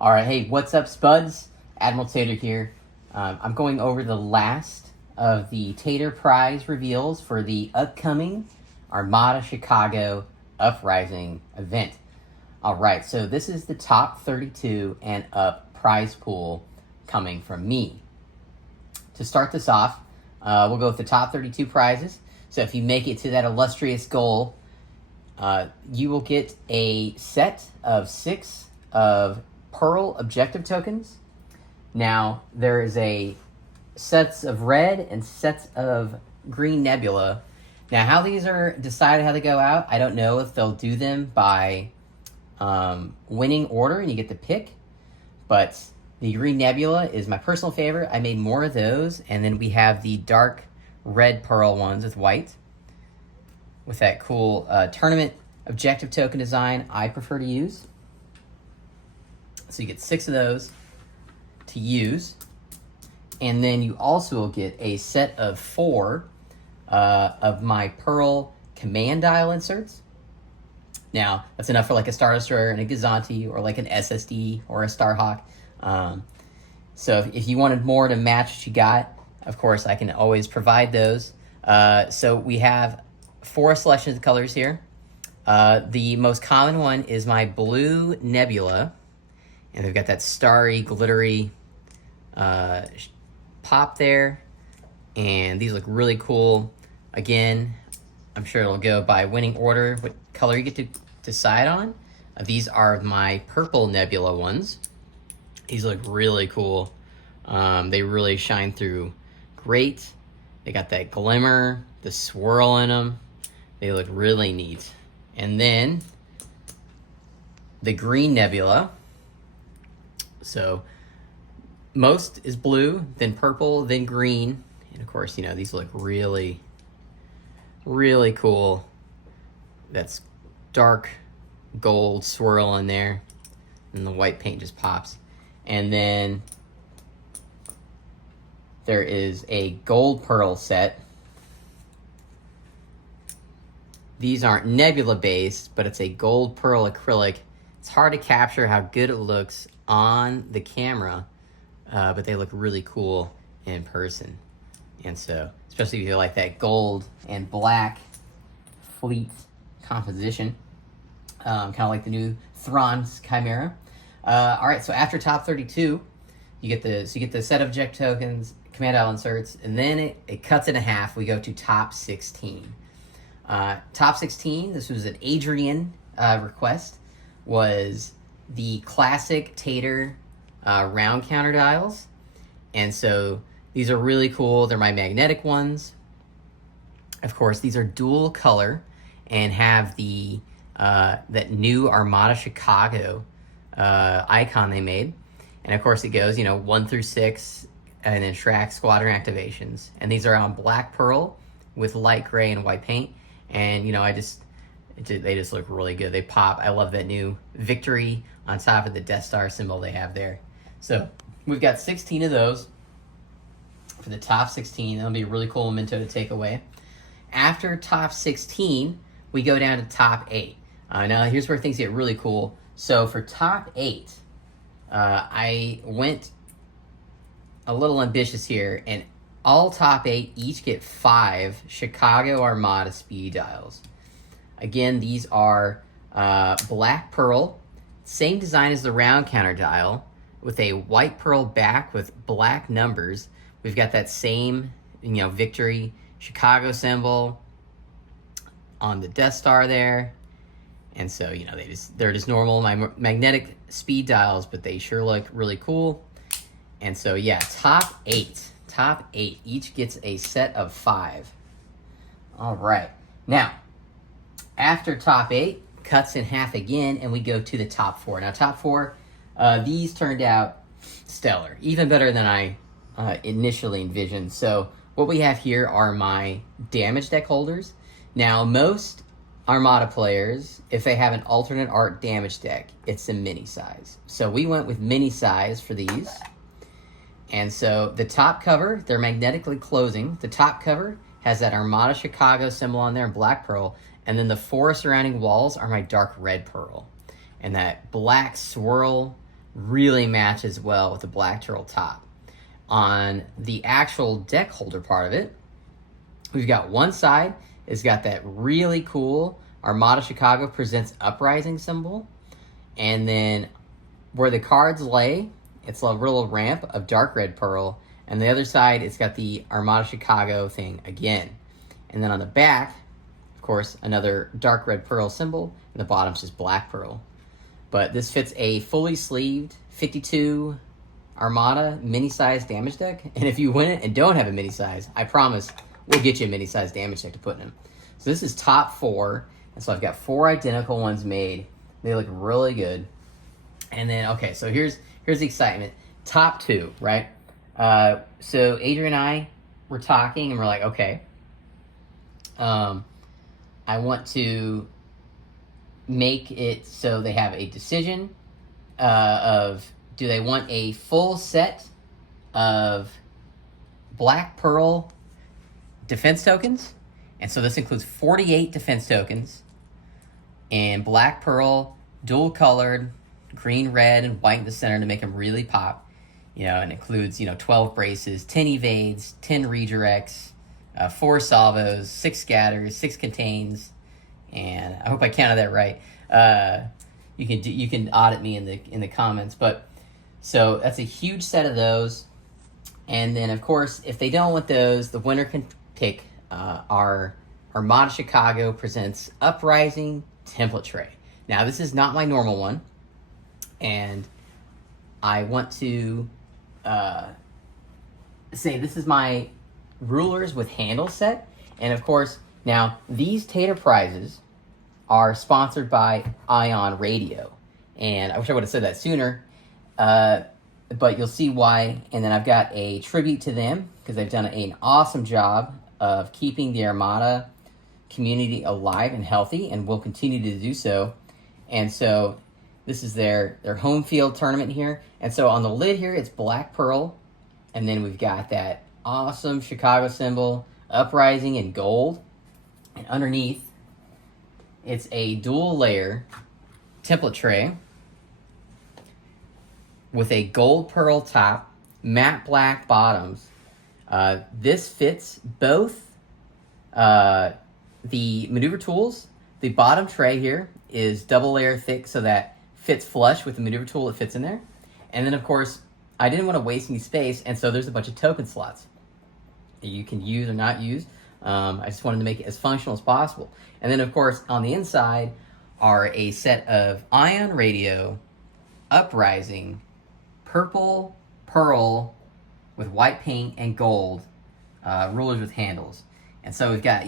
All right, hey, what's up, Spuds? Admiral Tater here. I'm going over the last of the Tater prize reveals for the upcoming Armada Chicago Uprising event. All right, so this is the top 32 and up prize pool coming from me. To start this off, we'll go with the top 32 prizes. So if you make it to that illustrious goal, you will get a set of 6 of Pearl objective tokens. Now, there is a sets of red and sets of green nebula. Now, how these are decided how they go out, I don't know if they'll do them by winning order and you get to pick, but the green nebula is my personal favorite. I made more of those, and then we have the dark red pearl ones with white with that cool tournament objective token design I prefer to use. So you get 6 of those to use, and then you also will get a set of 4 of my Pearl command dial inserts. Now, that's enough for like a Star Destroyer and a Gazanti, or like an SSD or a Starhawk. So if you wanted more to match what you got, of course, I can always provide those. So we have 4 selections of colors here. The most common one is my blue nebula, and they've got that starry, glittery pop there, and these look really cool. Again, I'm sure it'll go by winning order, what color you get to decide on. These are my purple nebula ones. These look really cool. They really shine through great. They got that glimmer, the swirl in them. They look really neat. And then the green nebula. So most is blue, then purple, then green. And of course, you know, these look really, really cool. That's dark gold swirl in there, and the white paint just pops. And then there is a gold pearl set. These aren't nebula based, but it's a gold pearl acrylic. It's hard to capture how good it looks on the camera, but they look really cool in person. And so, especially if you like that gold and black fleet composition, kind of like the new Thrawn's Chimera. All right, so after top 32, you get the set of object tokens, command dial inserts, and then it cuts it in half. We go to top 16. Top 16, this was an Adrian request, was the classic Tater round counter dials. And so these are really cool. They're my magnetic ones. Of course, these are dual color and have the that new Armada Chicago icon they made. And of course it goes, 1 through 6, and then track squadron activations. And these are on black pearl with light gray and white paint. And they just look really good. They pop. I love that new victory on top of the Death Star symbol they have there. So we've got 16 of those for the top 16. That'll be a really cool memento to take away. After top 16, we go down to top 8. Now here's where things get really cool. So for top 8, I went a little ambitious here, and all top 8 each get 5 Chicago Armada speed dials. Again, these are black pearl, same design as the round counter dial, with a white pearl back with black numbers. We've got that same, victory Chicago symbol on the Death Star there. And so, they're just normal magnetic speed dials, but they sure look really cool. And so, yeah, top 8 each gets a set of 5. All right. Now, after top 8, cuts in half again, and we go to the top 4. Now, top 4, these turned out stellar, even better than I initially envisioned. So what we have here are my damage deck holders. Now, most Armada players, if they have an alternate art damage deck, it's a mini size. So we went with mini size for these. And so the top cover, they're magnetically closing. The top cover has that Armada Chicago symbol on there in black pearl. And then the 4 surrounding walls are my dark red pearl. And that black swirl really matches well with the black turtle top. On the actual deck holder part of it, we've got one side, it's got that really cool Armada Chicago Presents Uprising symbol. And then where the cards lay, it's a little ramp of dark red pearl. And the other side, it's got the Armada Chicago thing again. And then on the back, of course, another dark red pearl symbol. And the bottom's just black pearl. But this fits a fully sleeved 52 Armada mini-size damage deck. And if you win it and don't have a mini-size, I promise we'll get you a mini-size damage deck to put in them. So this is top 4. And so I've got 4 identical ones made. They look really good. And then, okay, so here's the excitement. Top 2, right? So Adrian and I were talking, and we're like, okay, I want to make it so they have a decision of, do they want a full set of black pearl defense tokens? And so this includes 48 defense tokens and black pearl, dual colored, green, red, and white in the center to make them really pop. And includes, 12 braces, 10 evades, 10 redirects, 4 salvos, 6 scatters, 6 contains, and I hope I counted that right. You can audit me in the comments, but so that's a huge set of those. And then, of course, if they don't want those, the winner can pick our Armada Chicago Presents Uprising template tray. Now, this is not my normal one, and I want to say this is my rulers with handle set. And of course, now these Tater prizes are sponsored by Ion Radio, and I wish I would have said that sooner, but you'll see why. And then I've got a tribute to them because they've done an awesome job of keeping the Armada community alive and healthy, and will continue to do so. And so this is their home field tournament here. And so on the lid here, it's black pearl. And then we've got that awesome Chicago symbol, Uprising in gold. And underneath, it's a dual layer template tray with a gold pearl top, matte black bottoms. This fits both the maneuver tools. The bottom tray here is double layer thick, so that fits flush with the maneuver tool. It fits in there. And then, of course, I didn't want to waste any space, and so there's a bunch of token slots that you can use or not use. I just wanted to make it as functional as possible. And then, of course, on the inside are a set of Ion Radio, Uprising, purple, pearl, with white paint and gold, rulers with handles. And so we've got,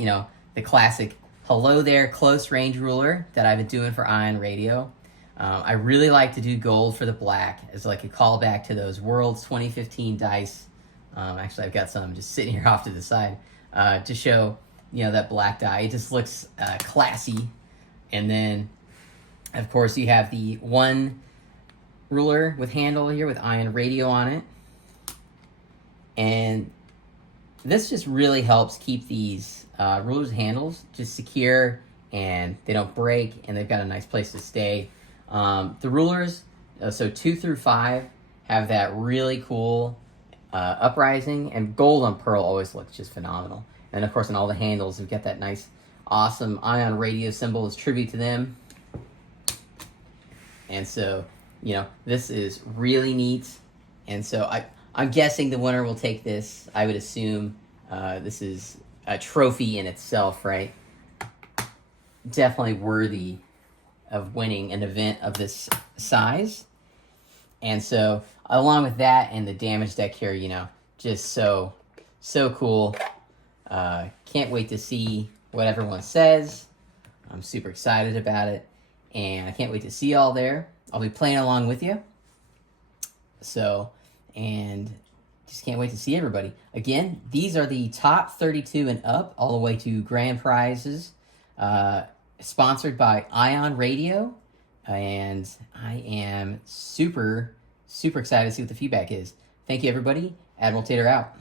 the classic hello there close range ruler that I've been doing for Ion Radio. I really like to do gold for the black as like a callback to those Worlds 2015 dice. Actually, I've got some just sitting here off to the side to show, that black die. It just looks classy. And then, of course, you have the one ruler with handle here with Ion Radio on it. And this just really helps keep these rulers handles just secure, and they don't break, and they've got a nice place to stay. The rulers, so 2 through 5, have that really cool uprising, and gold on pearl always looks just phenomenal. And of course, on all the handles, we've got that nice, awesome Ion Radio symbol as tribute to them. And so, this is really neat. And so I'm guessing the winner will take this. I would assume this is a trophy in itself, right? Definitely worthy of winning an event of this size. And so, along with that and the damage deck here, just so cool. Can't wait to see what everyone says. I'm super excited about it, and I can't wait to see y'all there. I'll be playing along with you. So, and just can't wait to see everybody. Again, these are the top 32 and up, all the way to grand prizes, sponsored by Ion Radio, and I am super excited to see what the feedback is. Thank you, everybody. Admiral Tater out.